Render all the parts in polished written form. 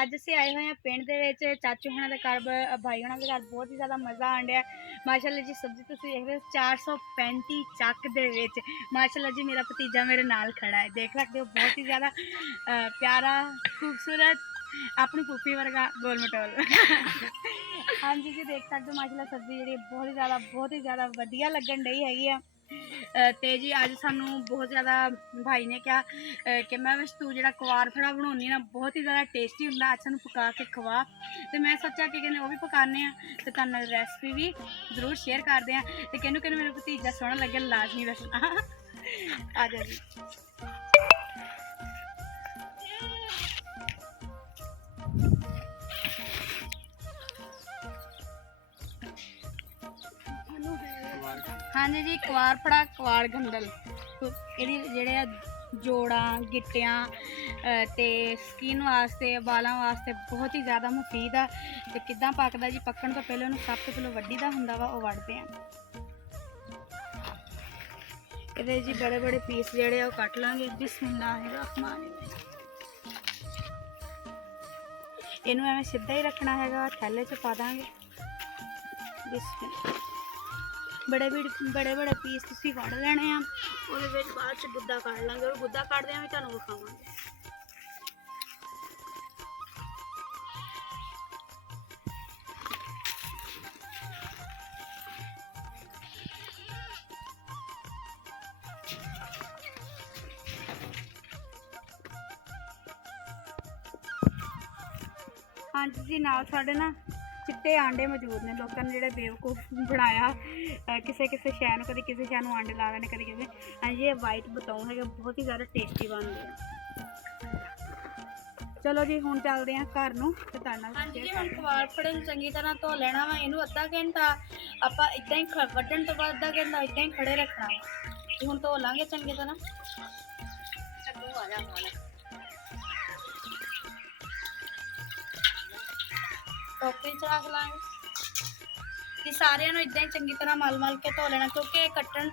अज असीं आए हुए हैं पिंड दे विच चाचू होना दे घर भाई होना दे घर बहुत ही ज़्यादा मज़ा आन डिया माशाअल्लाह जी। सब्जी तुसीं देख रहे हो 435 चक दे विच माशाअल्लाह जी। मेरा भतीजा मेरे नाल खड़ा है, देख सकते हो बहुत ही ज़्यादा प्यारा खूबसूरत अपनी फूफी वर्गा गोल मटोल। हाँ जी जी, देख सकते हो माशाअल्लाह सब्जी जी बहुत ही ज़्यादा वधिया लगन डई हैगी आ। ते जी अज सानू बहुत ज़्यादा भाई ने कहा कि मैं बस तू जो कवार थोड़ा बनानी ना बहुत ही ज़्यादा टेस्टी होंगे, अज सानू पका के खवा। तो मैं सोचा कि कहने वो भी पकाने तो तुहानू रेसिपी भी जरूर शेयर करते हैं। तो कहनू कहने मेरा भतीजा सोहना लगे लाजमी दसना। आ जाओ जी। हाँ जी जी, कवार फड़ा कवार गंडल जेड़े जोड़ा गिट्टियां ते स्किन वास्ते बालों वास्ते बहुत ही ज़्यादा मुफीद आ। ते किद्दां पकदा जी, पकण तो पहले उन्हें सब तो पहले वड्डी दा हुंदा वा, ओह वड्डदे हैं। इहदे जी बड़े बड़े पीस जेड़े ओह कट लांगे। बिस्मिल्लाहिर्रहमानिर्रहीम। इनू एवें सीधा ही रखना हैगा, थैले च पा दांगे। बिस्मिल्लाह। बड़े बड़े पीस तुसीं कढ़ लेने आ, ਉਹਦੇ ਵਿੱਚ ਬਾਅਦ ਚ ਗੁੱਦਾ ਕੱਢ ਲਾਂਗੇ। और गुद्दा ਕੱਢਦੇ ਆਂ ਵੀ ਤੁਹਾਨੂੰ ਵਿਖਾਵਾਂਗੇ। हाँ जी नाल साडे ना चिट्टे आंडे मौजूद ने। लोगों ने जो बेवकूफ बनाया किसी किसी शै नूं, कभी किसी शै नूं आंडे ला देने, कभी किसी। हाँ जी, ये वाइट बताऊँ है बहुत ही ज़्यादा टेस्टी बनते हैं। चलो जी हुण चलते हैं घर नूं ते तुहाडे नाल। हाँ जी हुण कवार फड़े नूं चंगी तरह धो लेना वा। इहनूं अद्धा घंटा आपां इदां ही वड्डण तो बाद अद्धा घंटा इदां ही खड़े रखना वा। हुण धो लांगे चंगी तरह। टोकरी च रख लांगे। ये सारे इदा ही चंगी तरह मल के धो लेना, क्योंकि कट्टन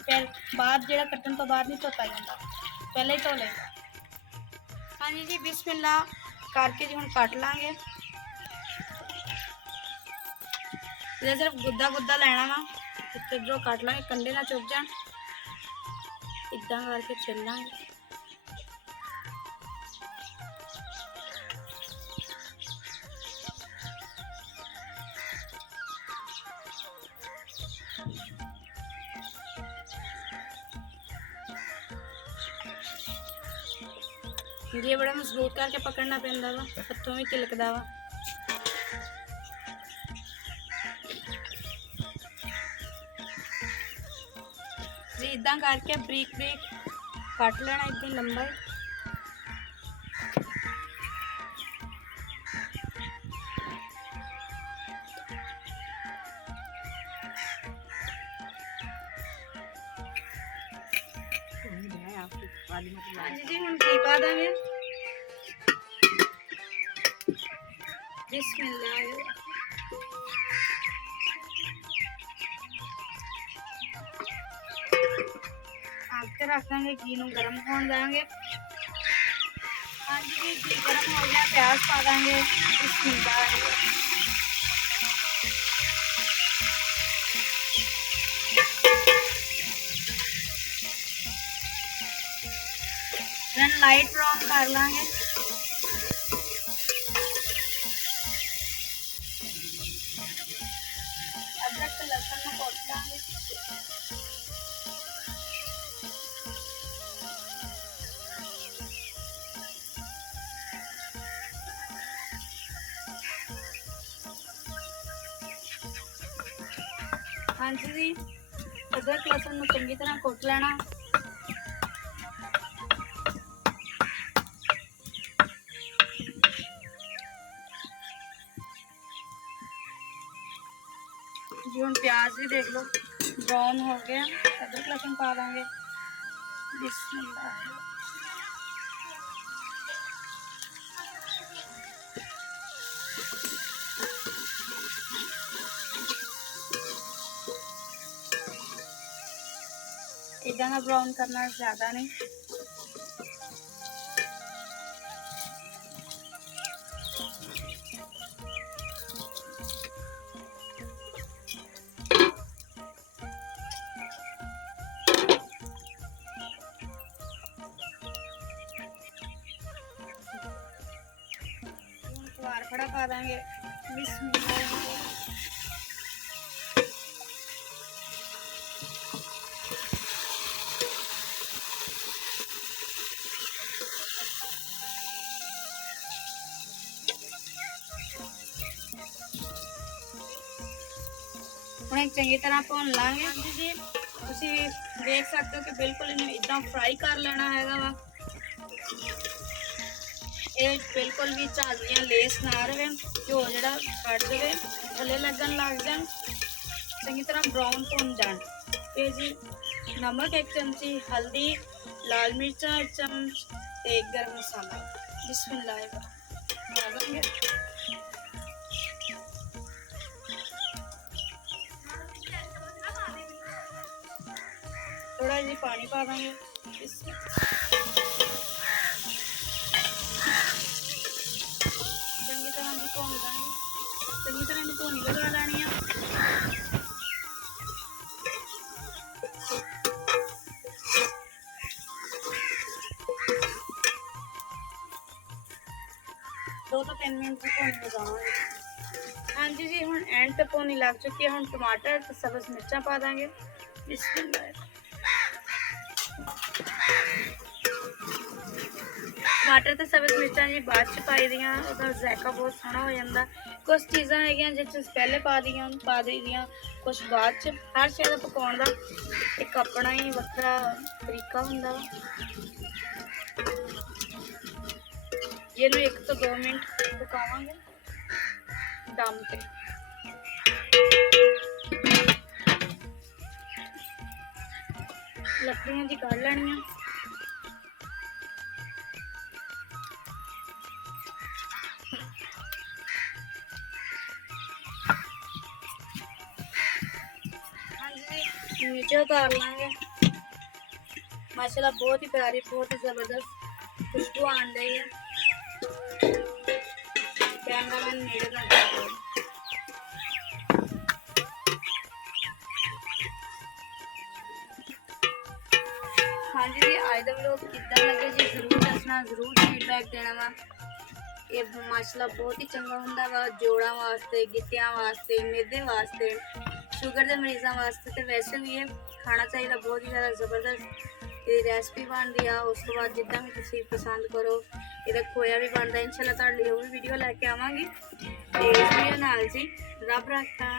फिर बाद जो कट्टन तो बाद नहीं धोता जाता, पहले ही धो लेगा। हाँ जी जी, बिस्मिल्लाह करके जी हम कट लाँगे। ये सिर्फ गुद्दा गुद्दा लेना वा, इधरों कट लाँगे, कंडे ना चुभ जान। इदा करके छिल लाँगे। ये बड़ा मजबूत करके पकड़ना पैंदा वा, हथों भी तिलकदा वा। जी इदा करके बरीक बरीक कट लेना, इदा लंबा ही। हाँ जी जी, हम घी पा देंगे। बिस्मिल्लाह। आगे रख देंगे, घी नूं गर्म होने देंगे। हाँ जी घी गर्म हो गया, प्याज पा देंगे। बिस्मिल्लाह। लाइट ब्राउन कर लांगे। अदरक ते लहसुन में कुट लांगे। हाँ जी अदरक लहसुन में चंगी तरह कुट लेना। जी हम प्याज भी देख लो ब्राउन हो गया, अदरक लहसुन पा देंगे। बिस्मिल्लाह। इदा ना ब्राउन करना, ज़्यादा नहीं। ਪਾ ਦਾਂਗੇ। ਬਿਸਮਿਲ੍ਲਾਹ। ਹੁਣ ਇਹ ਚੰਗੀ ਤਰ੍ਹਾਂ ਭੁੰਨ ਲਾਂਗੇ। ਹਾਂਜੀ ਜੀ, ਤੁਸੀਂ ਦੇਖ ਸਕਦੇ ਹੋ ਕਿ ਬਿਲਕੁਲ ਇਹਨੂੰ ਇਦਾਂ ਫਰਾਈ ਕਰ ਲੈਣਾ ਹੈਗਾ ਵਾ। ਇਹ ਬਿਲਕੁਲ ਵੀ ਝਾਲੀਆਂ ਲੇਸ ਨਾ ਰਵੇ, ਘਿਓ ਜਿਹੜਾ ਛੱਡ ਦੇਵੇ, ਥੱਲੇ ਲੱਗਣ ਲੱਗ ਜਾਣ, ਚੰਗੀ ਤਰ੍ਹਾਂ ਬਰਾਊਨ ਭੁੰਨ ਜਾਣ। ਤੇ ਜੀ ਨਮਕ 1 ਚਮਚੀ, ਹਲਦੀ, ਲਾਲ ਮਿਰਚਾਂ 1 ਚਮਚ ਤੇ ਗਰਮ ਮਸਾਲਾ। ਬਿਸਮਿਲ੍ਲਾਹ ਪਾ ਦਾਂਗੇ। थोड़ा जी पानी पा देंगे। चंगी तरह की भुन देंगे, चंगी तरह की भुनी लगा लैनी है। दो तो 3 मिनट की भुनी लगावांगे। हाँ जी जी, हुण एंड ते भुनी लग चुकी है। हुण टमाटर ते सब्ज़ मिर्चां पा देंगे। बिस्मिल्लाह। टमाटर ते सब्ज़ मिर्चां जी बाद च पाई दियां, उसदा जायका बहुत सोहना हो जाता। कुछ चीज़ां हैगियां जिस पहले पा दी दियां, कुछ बाद च। हर चीज़ पकाउण दा एक अपना ही वक्रा तरीका हुंदा वा। ਇਹਨੂੰ 1 ਤੋਂ 2 ਮਿੰਟ ਪਕਾਵਾਂਗੇ ਦਮ ਤੇ। ਲੱਕੜੀਆਂ ਜੀ ਕੱਢ ਲੈਣੀਆਂ। ਹਾਂਜੀ, नीचे उतार लांगे। माशाल्लाह बहुत ही प्यारी, बहुत ही ज़बरदस्त खुशबू आन रही है। कैमरामैन मेरे का हाँ जी जी, आज का व्लॉग कितना लगे जी जरूर दसना, जरूर फीडबैक देना वा। ये माशाल्लाह बहुत ही चंगा हुंदा वा जोड़ां वास्ते, गिट्टियां वास्ते, मेदे वास्ते, शुगर के मरीज़ों वास्ते। तो वैसे भी ये खाना चाहिए, बहुत ही ज़्यादा ज़बरदस्त ये रेसिपी बनती है। उस तो बाद जिदा भी तुम पसंद करो। ये खोया भी बनता है। इंशाल्लाह तुहाडे लिए वो भी वीडियो लैके आवांगी। ते इस वीडियो नाल जी रब रखा।